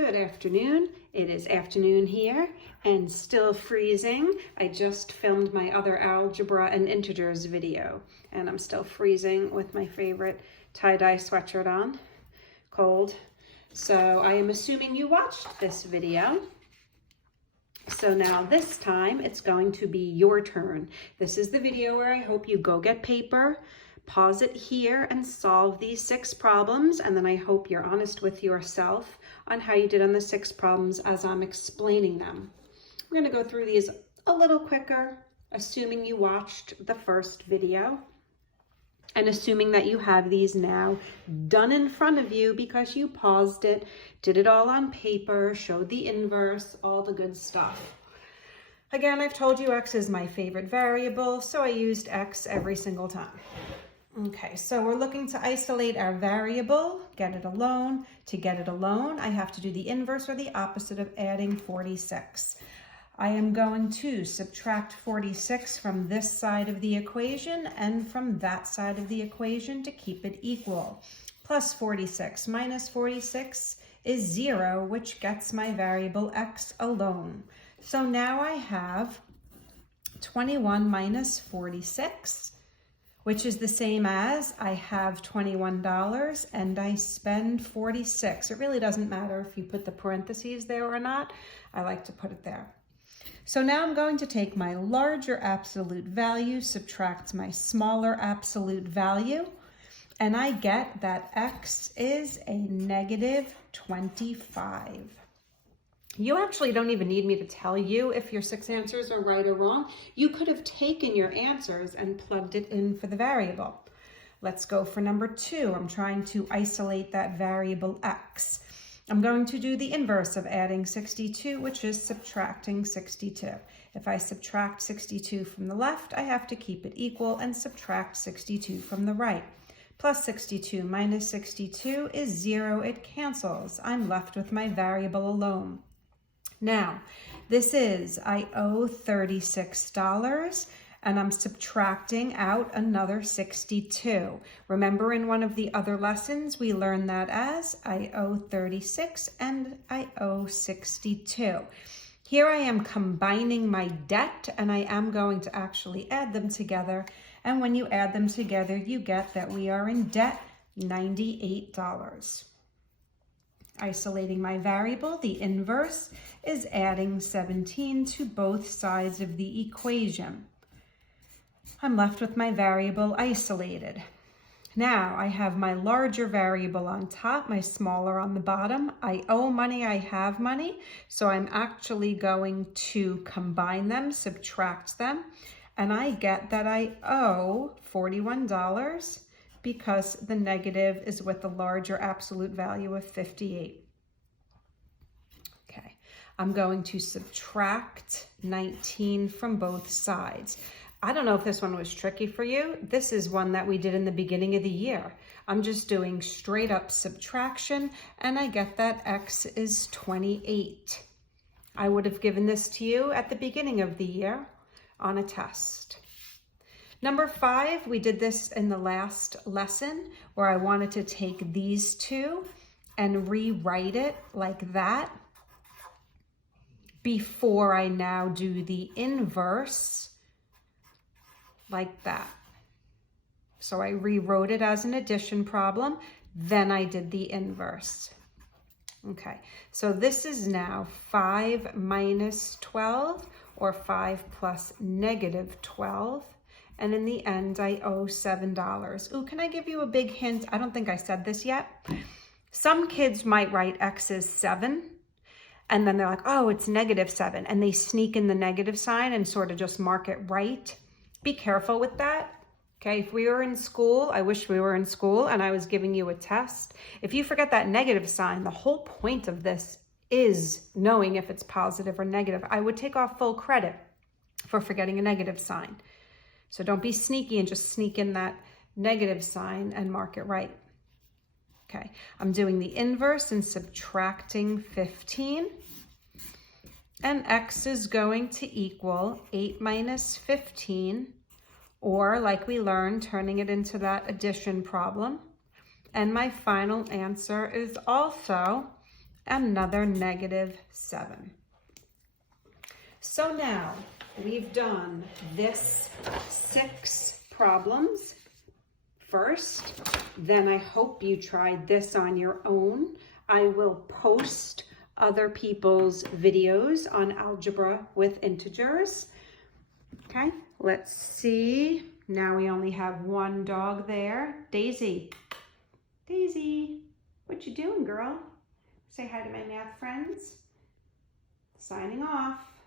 Good afternoon. It is afternoon here and still freezing. I just filmed my other algebra and integers video and I'm still freezing with my favorite tie-dye sweatshirt on, cold. So I am assuming you watched this video. So now this time it's going to be your turn. This is the video where I hope you go get paper, pause it here and solve these 6 problems, and then I hope you're honest with yourself on how you did on the 6 problems as I'm explaining them. I'm going to go through these a little quicker, assuming you watched the first video and assuming that you have these now done in front of you because you paused it, did it all on paper, showed the inverse, all the good stuff. Again, I've told you X is my favorite variable, so I used X every single time. Okay, so we're looking to isolate our variable, get it alone. To get it alone, I have to do the inverse or the opposite of adding 46. I am going to subtract 46 from this side of the equation and from that side of the equation to keep it equal. Plus 46 minus 46 is 0, which gets my variable X alone. So now I have 21 minus 46, which is the same as I have $21 and I spend 46. It really doesn't matter if you put the parentheses there or not. I like to put it there. So now I'm going to take my larger absolute value, subtract my smaller absolute value, and I get that X is a negative 25. You actually don't even need me to tell you if your 6 answers are right or wrong. You could have taken your answers and plugged it in for the variable. Let's go for number 2. I'm trying to isolate that variable X. I'm going to do the inverse of adding 62, which is subtracting 62. If I subtract 62 from the left, I have to keep it equal and subtract 62 from the right. Plus 62 minus 62 is 0. It cancels. I'm left with my variable alone. Now, this is, I owe $36 and I'm subtracting out another 62. Remember in one of the other lessons, we learned that as I owe 36 and I owe 62. Here I am combining my debt and I am going to actually add them together. And when you add them together, you get that we are in debt $98. Isolating my variable, the inverse is adding 17 to both sides of the equation. I'm left with my variable isolated. Now I have my larger variable on top, my smaller on the bottom. I owe money, I have money, so I'm actually going to combine them, subtract them, and I get that I owe $41 because the negative is with the larger absolute value of 58. Okay, I'm going to subtract 19 from both sides. I don't know if this one was tricky for you. This is one that we did in the beginning of the year. I'm just doing straight up subtraction and I get that X is 28. I would have given this to you at the beginning of the year on a test. Number 5, we did this in the last lesson where I wanted to take these two and rewrite it like that before I now do the inverse like that. So I rewrote it as an addition problem, then I did the inverse. Okay, so this is now 5 minus 12 or 5 plus negative 12. And in the end, I owe $7. Ooh, can I give you a big hint? I don't think I said this yet. Some kids might write X as 7, and then they're like, oh, it's negative 7. And they sneak in the negative sign and sort of just mark it right. Be careful with that. Okay, if we were in school, I wish we were in school and I was giving you a test. If you forget that negative sign, the whole point of this is knowing if it's positive or negative. I would take off full credit for forgetting a negative sign. So don't be sneaky and just sneak in that negative sign and mark it right. Okay, I'm doing the inverse and subtracting 15. And X is going to equal 8 minus 15, or like we learned, turning it into that addition problem. And my final answer is also another -7. So now we've done this 6 problems first. Then I hope you tried this on your own. I will post other people's videos on algebra with integers. Okay, let's see. Now we only have one dog there. Daisy. Daisy, what you doing, girl? Say hi to my math friends. Signing off.